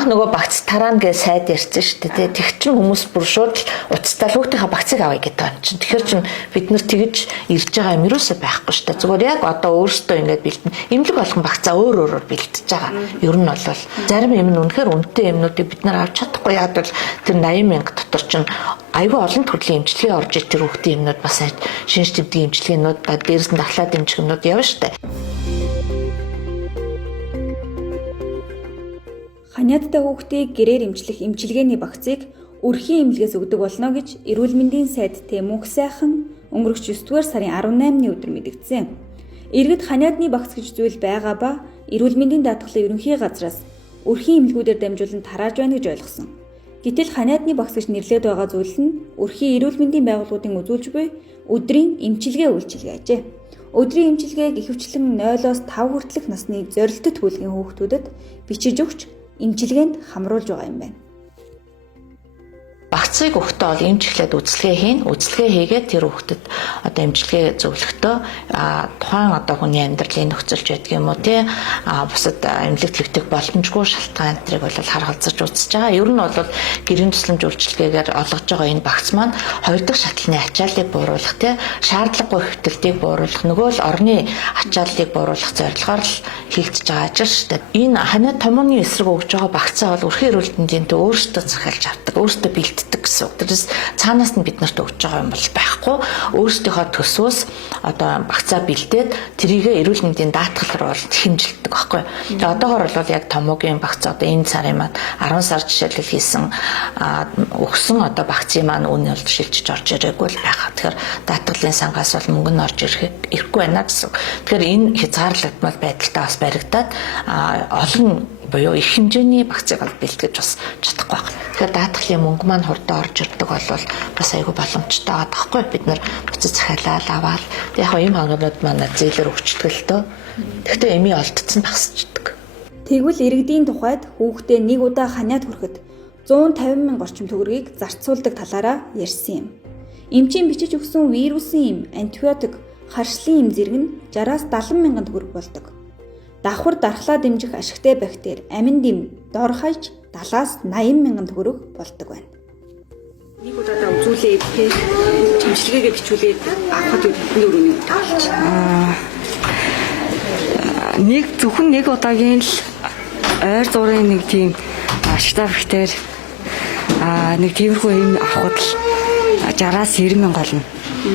Нөгөө багц тараана гэж сайд ярьсан шүү дээ. Тэг чин хүмүүс бүр шууд уцтаа хүүхдийнхээ багцыг авъя гэдэг юм чинь. Тэгэхээр чин бид нар тэгж ирж байгаа юм юусоо байхгүй шүү дээ. Зүгээр яг одоо өөрсдөө ингэж бэлдэн. Имлэг болгон багцаа өөр өөрөөр бэлдэж байгаа. Ер нь бол зарим юм нь үнэхээр үнэтэй юмнуудыг бид нар авч чадахгүй. Яг бол тэр 80,000 дотор чин айгүй олон төрлийн эмчилгээ орж иж тэр хүүхдийн юмнууд бас шинж тэмдгийн эмчилгээнүүд дээрээс нь дахлаад эмчилгээнүүд явна шүү дээ. Ханиадтай хүүхдийг гэрээр эмчлэх эмчилгээний багцыг өрхийн эмнэлгээс өгдөг болно гэж Эрүүл мэндийн сайд Мөнх сайхан өнгөрөх 9-р сарын 18-ны өдөр мэдэгдсэн. Иргэд ханиадны багц гэж зүйл байгаа ба Эрүүл мэндийн даатгалын ерөнхий газраас өрхийн эмнэлгүүдээр дамжуулан тарааж байна гэж ойлгосон. Гэтэл ханиадны багц гэж нэрлэдэг байгаа зүйл нь өрхийн эрүүл мэндийн байгууллагуудын үзүүлж буй өдрийн эмчилгээ үйлчилгээ ажээ. Өдрийн эмчилгээг ихэвчлэн 0-5 хүртэлх насны зорилттой төлгийн хүүхдүүдэд бичиж өгч эмчилгээнд хамруулж байгаа юм байна. Багцыг өгөхдөө бол эмчлээд үзлэгээ хийн. Үзлэгээ хийгээд тэр хүүхдэд одоо эмчилгээ зөвлөхдөө тухайн одоо хүний амьдралын нөхцөлж байдаг юм уу тий бусад эмнэлэг төлөвтөг боломжгүй шалтгаан энтрийг бол харгалзаж үзэж байгаа. Ер нь бол гэрийн тусламж үйлчилгээгээр олгож байгаа энэ багц маань хоёр дахь шатлалны ачааллыг бууруулах тий шаардлагагүй хэвтэлтийг бууруулах нөгөө л орны ачааллыг бууруулах зорилгоор л хийгдэж байгаа ажил шүү дээ. Энэ ханиад томооны эсрэг өгж байгаа багцаа бол өрхийн эрүүл мэндийн өөрсдөө захиалж авдаг. Өөрсдөө бэлддэг гэсэн. Тэрс цаанаас нь бид нарт өгж байгаа юм бол байхгүй. Өөрсдийнхөө төсвөөс одоо багцаа бэлдээд тэрийгэ эрүүл мэндийн даатгал руу бол хэмжилдэг байхгүй. Тэгээ одоогоор бол яг томоогийн багц одоо энэ сарын маань 10 сар жишээлбэл хийсэн өгсөн одоо багцын маань үнэ бол шилжиж орж ирээгүй л байгаа. Тэгэхээр даатгалын сангаас бол мөнгө нь орж ирэхгүй байна гэсэн. Тэгэхээр энэ хязгаарлагдмал байдалтай бас баригдаад олон буюу их хэмжээний багцыг бэлтгэж бас чадахгүй байна. Тэгэхээр даатгалын мөнгө маань хурдан орж ирдэг бол бас айгүй боломжтой байгаа байхгүй. Бид нар буцаж захиалаад аваад яг ийм хангамжууд маань зээлэр өгчдөг л дөө. Гэхдээ эми олдсон багсчдаг. Тэгвэл иргэдийн тухайд хүүхдээ нэг удаа ханиад хүрэхэд 150,000 орчим төгрөгийг зарцуулдаг талаараа ярьсан юм. Эмчийн бичиж өгсөн вирусын эм, антибиотик, харшлын эм зэрэг нь 60-аас 70,000 төгрөг болдог. Давхар дархлаа дэмжих ашигтай бактери, амин дэм, дор хаяж 70-аас 80,000 төгрөг болдог байна. Нэг удаа үзүүлээд эмчилгээгээ бичүүлээд авахд бидний өрөөний болж нэг зөвхөн нэг удаагийн л ойр зургийн нэг тийм ашигтай бактери нэг тиймэрхүү юм авахд л 60-аас 90,000 болно.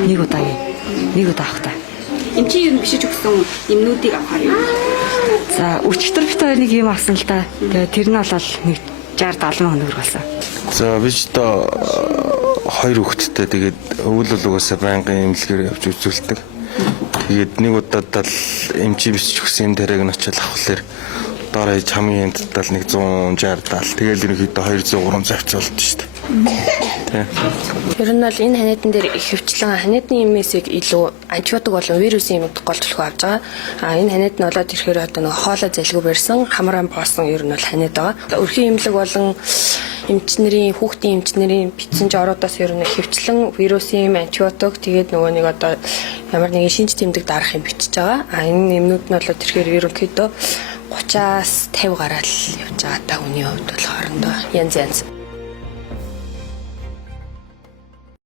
Нэг удаа авахтаа. эмчийн ер нь бичиж өгсөн юмнуудыг авахаар юм. За өчтөр бит хоёр нэг юм авсан л да. Тэгээ тэр нь бол нэг 60-70,000 төгрөг болсон. За би ч одоо хоёр хүүхэдтэй тэгээд өвөл угаасаа байнгын эмнэлгээр явж үзүүлдэг. Тэгээд нэг удаад л эмчийн бичиж өгсөн тариаг нь очил авахлаар доор хаяж хамгийн энд тал нэг 160-70. Тэгээд ерөнхийдөө 200-300 зарцуулдаг шүү дээ. Ер нь бол энэ ханиадан дээр ихэвчлэн ханиадны эмээсийг илүү антибиотик болон вирусын эмэд голчлохоо авч байгаа. Энэ ханиад нь болоод ирэхээр одоо нэг хоолой залгүй барьсан, хамраа боосон ер нь бол ханиад байгаа. Өрхийн эмнэлэг болон эмчнэрийн хүүхдийн эмчнэрийн бичсэн ч оруудаас ер нь ихэвчлэн вирусын эм, антибиотик тэгээд нөгөө нэг одоо ямар нэгэн шинж тэмдэг дарах юм бичиж байгаа. Энэ эмнүүд нь болоод ирэхээр ерөнхийдөө 30-аас 50 гараад явж байгаа та хүний хувьд бол хоорондоо янз янз.